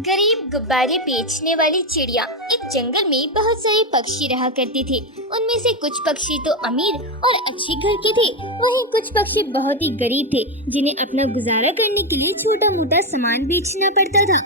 गरीब गुब्बारे बेचने वाली चिड़िया। एक जंगल में बहुत सारे पक्षी रहा करते थे। उनमें से कुछ पक्षी तो अमीर और अच्छे घर के थे, वहीं कुछ पक्षी बहुत ही गरीब थे, जिन्हें अपना गुजारा करने के लिए छोटा मोटा सामान बेचना पड़ता था।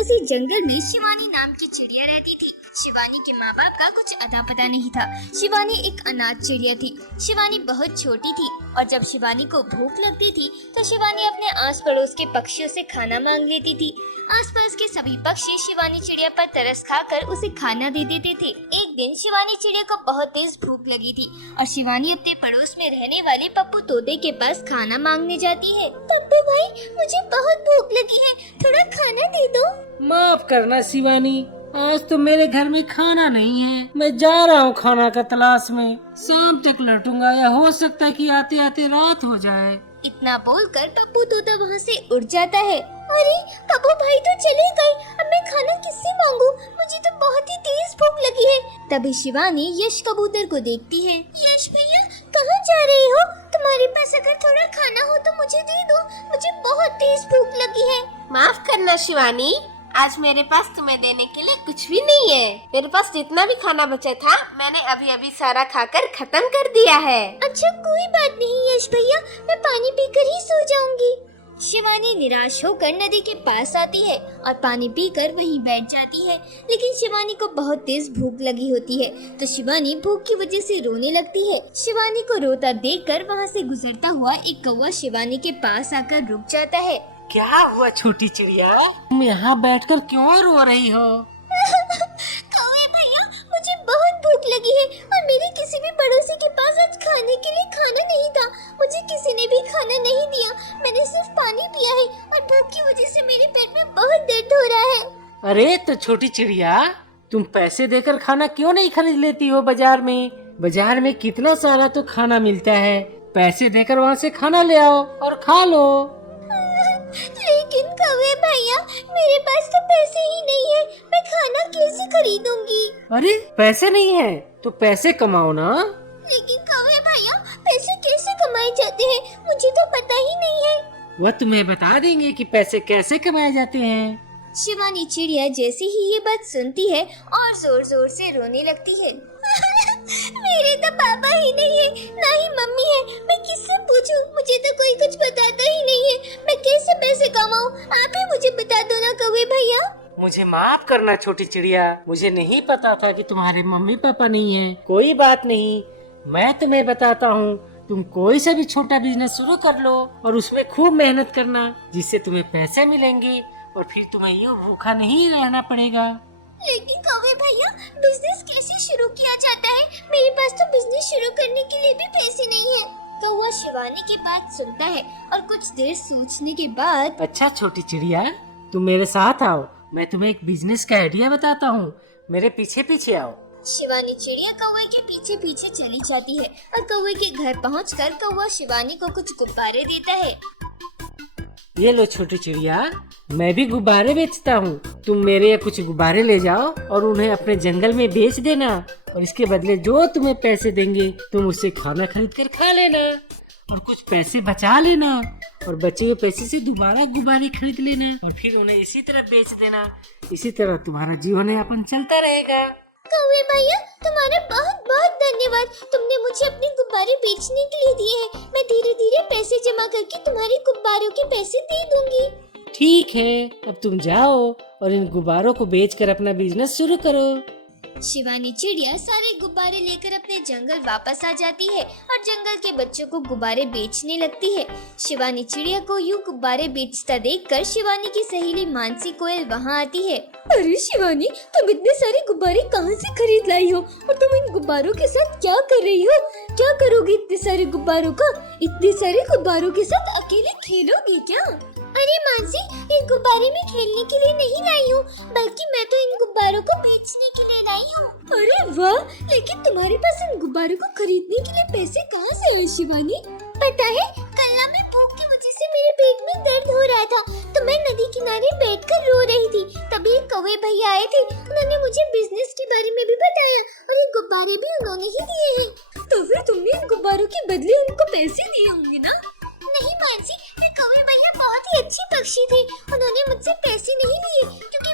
उसी जंगल में शिवानी नाम की चिड़िया रहती थी। शिवानी के माँ बाप का कुछ अता पता नहीं था। शिवानी एक अनाथ चिड़िया थी। शिवानी बहुत छोटी थी और जब शिवानी को भूख लगती थी तो शिवानी अपने आस पड़ोस के पक्षियों से खाना मांग लेती थी। आसपास के सभी पक्षी शिवानी चिड़िया पर तरस खाकर उसे खाना दे देते थे। एक दिन शिवानी चिड़िया को बहुत तेज भूख लगी थी और शिवानी अपने पड़ोस में रहने वाले पप्पू तोते के पास खाना मांगने जाती है। पप्पू भाई, मुझे बहुत भूख लगी है, थोड़ा खाना दे दो। माफ करना शिवानी, आज तो मेरे घर में खाना नहीं है। मैं जा रहा हूँ खाना का तलाश में, शाम तक लौटूंगा या हो सकता है कि आते आते रात हो जाए। इतना बोलकर पप्पू तोता वहाँ से उड़ जाता है। अरे पप्पू भाई तो चले गए, अब मैं खाना किससे मांगू? मुझे तो बहुत ही तेज भूख लगी है। तभी शिवानी यश कबूतर को देखती है। यश भैया, कहाँ जा रहे हो? तुम्हारे पास अगर थोड़ा खाना हो तो मुझे दे दो, मुझे बहुत तेज भूख लगी है। माफ करना शिवानी, आज मेरे पास तुम्हें देने के लिए कुछ भी नहीं है। मेरे पास जितना भी खाना बचा था मैंने अभी अभी सारा खाकर खत्म कर दिया है। अच्छा कोई बात नहीं यश भैया, मैं पानी पीकर ही सो जाऊंगी। शिवानी निराश होकर नदी के पास आती है और पानी पीकर वहीं बैठ जाती है। लेकिन शिवानी को बहुत तेज भूख लगी होती है तो शिवानी भूख की वजह से रोने लगती है। शिवानी को रोता देखकर वहाँ से गुजरता हुआ एक कौवा शिवानी के पास आकर रुक जाता है। क्या हुआ छोटी चिड़िया, तुम यहाँ बैठकर क्यों रो रही हो? कौवे भैया, मुझे बहुत भूख लगी है और मेरे किसी भी पड़ोसी के पास आज खाने के लिए खाना नहीं था। मुझे किसी ने भी खाना नहीं दिया, मैंने सिर्फ पानी पिया है और भूख की वजह से मेरे पेट में बहुत दर्द हो रहा है। अरे तो छोटी चिड़िया, तुम पैसे देकर खाना क्यों नहीं खरीद लेती हो बाजार में? बाजार में कितना सारा तो खाना मिलता है, पैसे देकर वहाँ से खाना ले आओ और खा लो। लेकिन कौवे भैया, मेरे पास तो पैसे ही नहीं है, मैं खाना कैसे खरीदूंगी? अरे पैसे नहीं है तो पैसे कमाओ ना। लेकिन कौवे भैया, पैसे कैसे कमाए जाते हैं, मुझे तो पता ही नहीं है। वह तुम्हें बता देंगे कि पैसे कैसे कमाए जाते हैं। शिवानी चिड़िया जैसे ही ये बात सुनती है और जोर जोर से रोने लगती है। मेरे तो पापा ही नहीं है, ना ही मम्मी है, मैं किससे पूछूं? मुझे तो कोई कुछ बताता ही नहीं है, मैं कैसे पैसे कमाऊं? आप ही मुझे बता दो ना कौवे भैया। मुझे माफ करना छोटी चिड़िया, मुझे नहीं पता था कि तुम्हारे मम्मी पापा नहीं हैं। कोई बात नहीं, मैं तुम्हें बताता हूँ। तुम कोई सा भी छोटा बिजनेस शुरू कर लो और उसमें खूब मेहनत करना, जिससे तुम्हें पैसे मिलेंगे और फिर तुम्हें यूँ भूखा नहीं रहना पड़ेगा। लेकिन कौवे भैया, बिजनेस कैसे शुरू किया जाता है? मेरे पास तो बिजनेस शुरू करने के लिए भी पैसे नहीं है। कौवा शिवानी की बात सुनता है और कुछ देर सोचने के बाद, अच्छा छोटी चिड़िया, तुम मेरे साथ आओ, मैं तुम्हें एक बिजनेस का आइडिया बताता हूँ। मेरे पीछे पीछे आओ। शिवानी चिड़िया कौवे के पीछे पीछे चली जाती है और कौवे के घर पहुंचकर कौवा शिवानी को कुछ गुब्बारे देता है। ये लो छोटी चिड़िया, मैं भी गुब्बारे बेचता हूँ। तुम मेरे यहाँ कुछ गुब्बारे ले जाओ और उन्हें अपने जंगल में बेच देना और इसके बदले जो तुम्हें पैसे देंगे तुम उससे खाना खरीद कर खा लेना और कुछ पैसे बचा लेना और बचे हुए पैसे से दोबारा गुब्बारे खरीद लेना और फिर उन्हें इसी तरह बेच देना। इसी तरह तुम्हारा जीवन यापन चलता रहेगा। कौवे भैया, तुम्हारा बहुत बहुत धन्यवाद। तुमने मुझे अपने गुब्बारे बेचने के लिए दिए हैं। मैं धीरे धीरे पैसे जमा करके तुम्हारे गुब्बारों के पैसे दे दूंगी। ठीक है, अब तुम जाओ और इन गुब्बारों को बेचकर अपना बिजनेस शुरू करो। शिवानी चिड़िया सारे गुब्बारे लेकर अपने जंगल वापस आ जाती है और जंगल के बच्चों को गुब्बारे बेचने लगती है। शिवानी चिड़िया को यूं गुब्बारे बेचता देखकर शिवानी की सहेली मानसी कोयल वहाँ आती है। अरे शिवानी, तुम इतने सारे गुब्बारे कहाँ से खरीद लाई हो और तुम इन गुब्बारों के साथ क्या कर रही हो? क्या करोगी इतने सारे गुब्बारों का? इतने सारे गुब्बारों के साथ अकेले खेलोगी क्या? अरे मानसी, ये गुब्बारे में खेलने के लिए नहीं लाई हूँ, बल्कि मैं तो इन गुब्बारों को बेचने के लिए लाई हूँ। अरे वाह, लेकिन तुम्हारे पास इन गुब्बारों को खरीदने के लिए पैसे कहाँ से आए शिवानी? पता है, कल ना मैं भूख की वजह से मेरे पेट में दर्द हो रहा था तो मैं नदी किनारे बैठकर रो रही थी। तभी कौवे भैया आए थे, उन्होंने मुझे बिजनेस के बारे में भी बताया और ये गुब्बारे भी उन्होंने ही दिए हैं। तो फिर तुमने इन गुब्बारों के बदले उनको पैसे दिए होंगे ना? नहीं मानसी, ये कौवे भैया बहुत ही अच्छे पक्षी थे, उन्होंने मुझसे पैसे नहीं लिए क्योंकि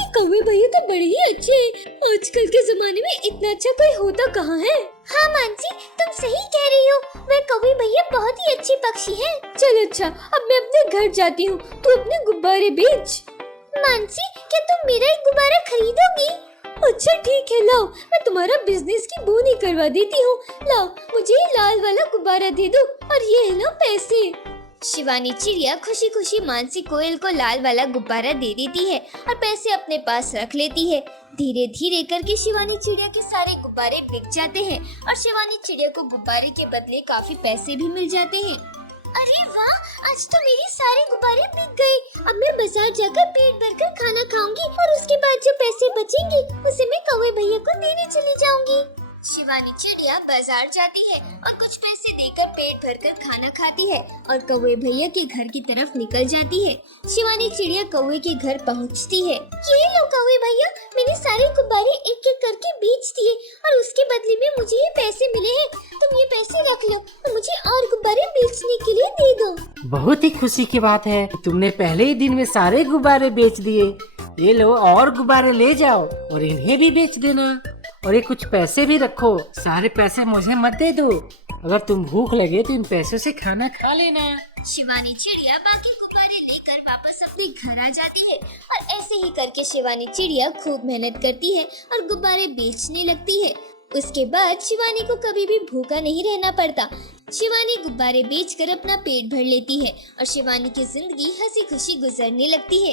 ये कौवे भैया तो बड़े ही अच्छे हैं। आजकल के जमाने में इतना अच्छा कोई होता कहाँ है। हाँ मानसी, तुम सही कह रही हो, वह कौवे भैया बहुत ही अच्छे पक्षी हैं। चल अच्छा, अब मैं अपने घर जाती हूँ, तू अपने गुब्बारे बेच। मानसी, क्या तुम मेरा एक गुब्बारा खरीदोगी? अच्छा ठीक है, लाओ मैं तुम्हारा बिजनेस की बोनी करवा देती हूँ। लाओ मुझे ये लाल वाला गुब्बारा दे दो और ये लो पैसे। शिवानी चिड़िया खुशी खुशी मानसी कोयल को लाल वाला गुब्बारा दे देती है और पैसे अपने पास रख लेती है। धीरे धीरे करके शिवानी चिड़िया के सारे गुब्बारे बिक जाते हैं और शिवानी चिड़िया को गुब्बारे के बदले काफी पैसे भी मिल जाते हैं। अरे वाह, आज तो मेरे सारे गुब्बारे बिक गए। अब मैं बाजार जाकर पेट भरकर खाना खाऊंगी और उसके बाद जो पैसे बचेंगे उसे मैं कौवे भैया को देने चली जाऊंगी। शिवानी चिड़िया बाजार जाती है और कुछ पैसे देकर पेट भरकर खाना खाती है और कौवे भैया के घर की तरफ निकल जाती है। शिवानी चिड़िया कौवे के घर पहुंचती है। ये लो कौवे भैया, मैंने सारे गुब्बारे एक एक करके बेच दिए और उसके बदले में मुझे ये पैसे मिले हैं। तुम ये पैसे रख लो और मुझे और गुब्बारे बेचने के लिए दे दो। बहुत ही खुशी की बात है, तुमने पहले ही दिन में सारे गुब्बारे बेच दिए। ये लो और गुब्बारे ले जाओ और इन्हें भी बेच देना और ये कुछ पैसे भी रखो। सारे पैसे मुझे मत दे दो, अगर तुम भूख लगे तो इन पैसों से खाना खा लेना। शिवानी चिड़िया बाकी गुब्बारे लेकर वापस अपने घर आ जाती है और ऐसे ही करके शिवानी चिड़िया खूब मेहनत करती है और गुब्बारे बेचने लगती है। उसके बाद शिवानी को कभी भी भूखा नहीं रहना पड़ता। शिवानी गुब्बारे बेचकर अपना पेट भर लेती है और शिवानी की जिंदगी हंसी खुशी गुजरने लगती है।